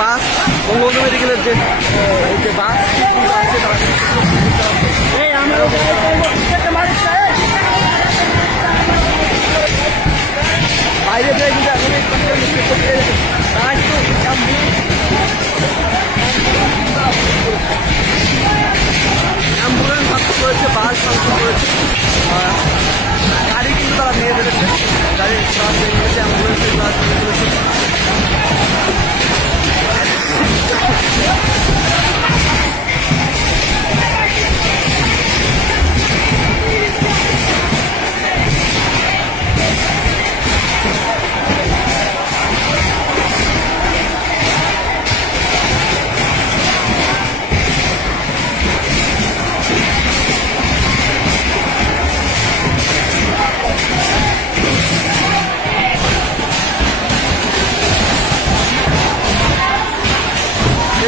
বাস বঙ্গবন্ধু মেডিকেলের যে বাস আছে বাইরে থেকে কিন্তু এখন তারা একটু অ্যাম্বুলেন্স ভাঙচুর করেছে, বাস ভাঙচুর করেছে, গাড়ি কিন্তু তারা নিয়ে ফেলেছে, গাড়ি তারা নিয়ে ফেলেছে, অ্যাম্বুলেন্সের বাস নিয়ে ফেলেছে।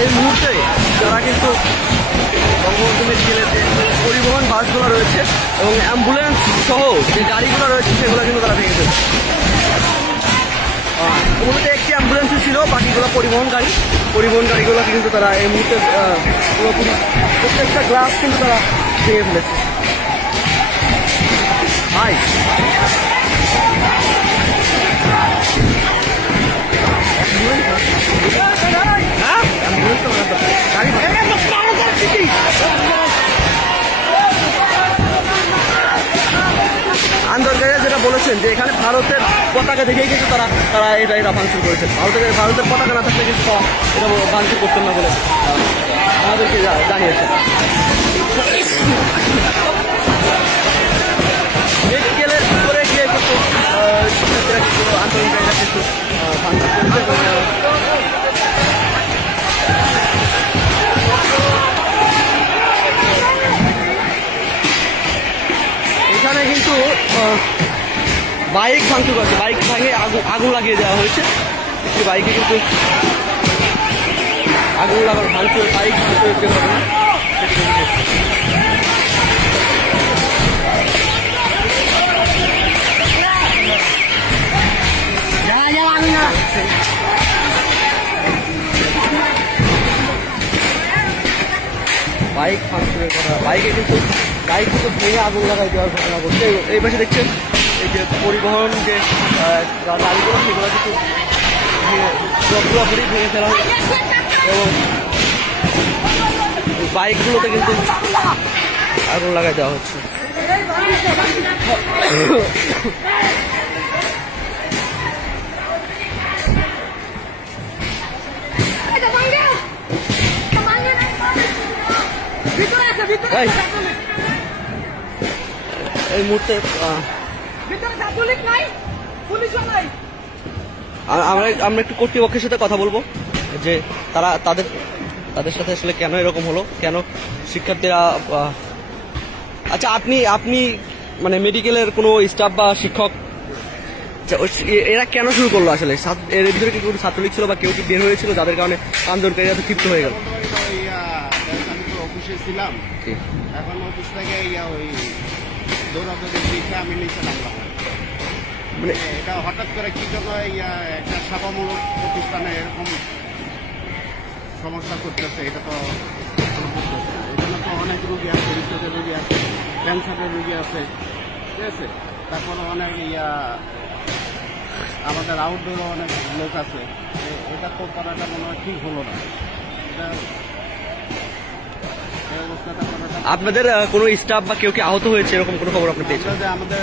এই মুহূর্তে যারা কিন্তু বঙ্গবন্ধু মেডিকেলের যে পরিবহন বাসগুলো রয়েছে এবং অ্যাম্বুলেন্স সহ যে গাড়িগুলো রয়েছে সেগুলো কিন্তু তারা ভেঙে ফেলছে। মূলত একটি অ্যাম্বুলেন্সই ছিল, বাকিগুলো পরিবহন গাড়িগুলো কিন্তু তারা এই মুহূর্তে পুরোপুরি প্রত্যেকটা গ্লাস কিন্তু তারা ভেঙে ফেলেছে। ভাই আন্দোলনকারীরা যেটা বলেছেন যে এখানে ভারতের পতাকা দেখেই কিন্তু তারা এটা ভাঙচুর করেছেন। ভারতের পতাকা না থাকলে কিন্তু এটা ভাঙচুর করতেন না বলে আমাদেরকে জানিয়েছেন। মেডিকেলের উপরে গিয়ে কিন্তু আন্দোলনকারীরা কিন্তু ভাঙচুর করেছে। এখানে কিন্তু বাইক ভাঙচুর করেছে, বাইক ভাঙে আগুন লাগিয়ে দেওয়া হয়েছে। একটি বাইকে কিন্তু আগুন লাগার ভাঙচুর, বাইক ভাঙচুরের যে ঘটনা বাইক ভাঙচুরের ঘটনা, বাইক কিন্তু ভেঙে আগুন লাগাই দেওয়ার ঘটনা ঘটছে। এই পাশে দেখছেন এই যে পরিবহন যে গাড়িগুলো সেগুলো কিন্তু পুরোপুরি ভেঙে ফেলা হয় এবং বাইকগুলোতে কিন্তু আগুন লাগাই দেওয়া হচ্ছে। এই মুহূর্তে আমরা একটু কর্তৃপক্ষের সাথে কথা বলবো যে তাদের সাথে আসলে কেন এরকম হলো, কেন শিক্ষার্থীরা। আচ্ছা, আপনি মানে মেডিকেলের কোনো স্টাফ বা শিক্ষক এরা কেন শুরু করলো আসলে? এর ভিতরে কি কোনো ছাত্রলীগ ছিল বা কেউ কি বের হয়েছিল যাদের কারণে আন্দোলনকারীরা তো ক্ষিপ্ত হয়ে গেল? অফিসে ছিলাম, এখন অফিস থেকে ওই দৌড়াদৌড়ি দিয়েছে, আমি নিচে নামলাম। মানে এটা হঠাৎ করে কি জন্য একটা সেবামূলক প্রতিষ্ঠানে এরকম সমস্যা করতেছে এটা তো এখানে তো অনেক রুগী আছে, হৃদরোগের রুগী আছে, ক্যান্সারের রুগী আছে, ঠিক আছে। তারপরে অনেক আমাদের আউটডোরও অনেক লোক আছে। এটা তো করাটা মনে হয় ঠিক হলো না। এটা আপনাদের কোনো স্টাফ বা কেউ কি আহত হয়েছে এরকম কোনো খবর আপনি পেয়েছেন? আমাদের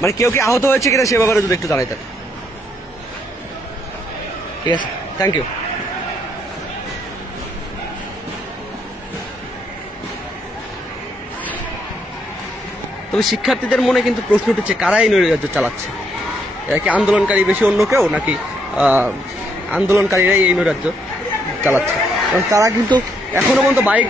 মানে কেউ কি আহত হয়েছে কিনা সে ব্যাপারে যদি একটু জানাইতেন। ঠিক আছে, থ্যাংক ইউ। তবে শিক্ষার্থীদের মনে কিন্তু প্রশ্ন উঠেছে, কারা এই নৈরাজ্য চালাচ্ছে? এরা কি আন্দোলনকারী বেশি অন্য কেউ, নাকি আন্দোলনকারীরাই এই নৈরাজ্য চালাচ্ছে? কারণ তারা কিন্তু এখনো পর্যন্ত বাইক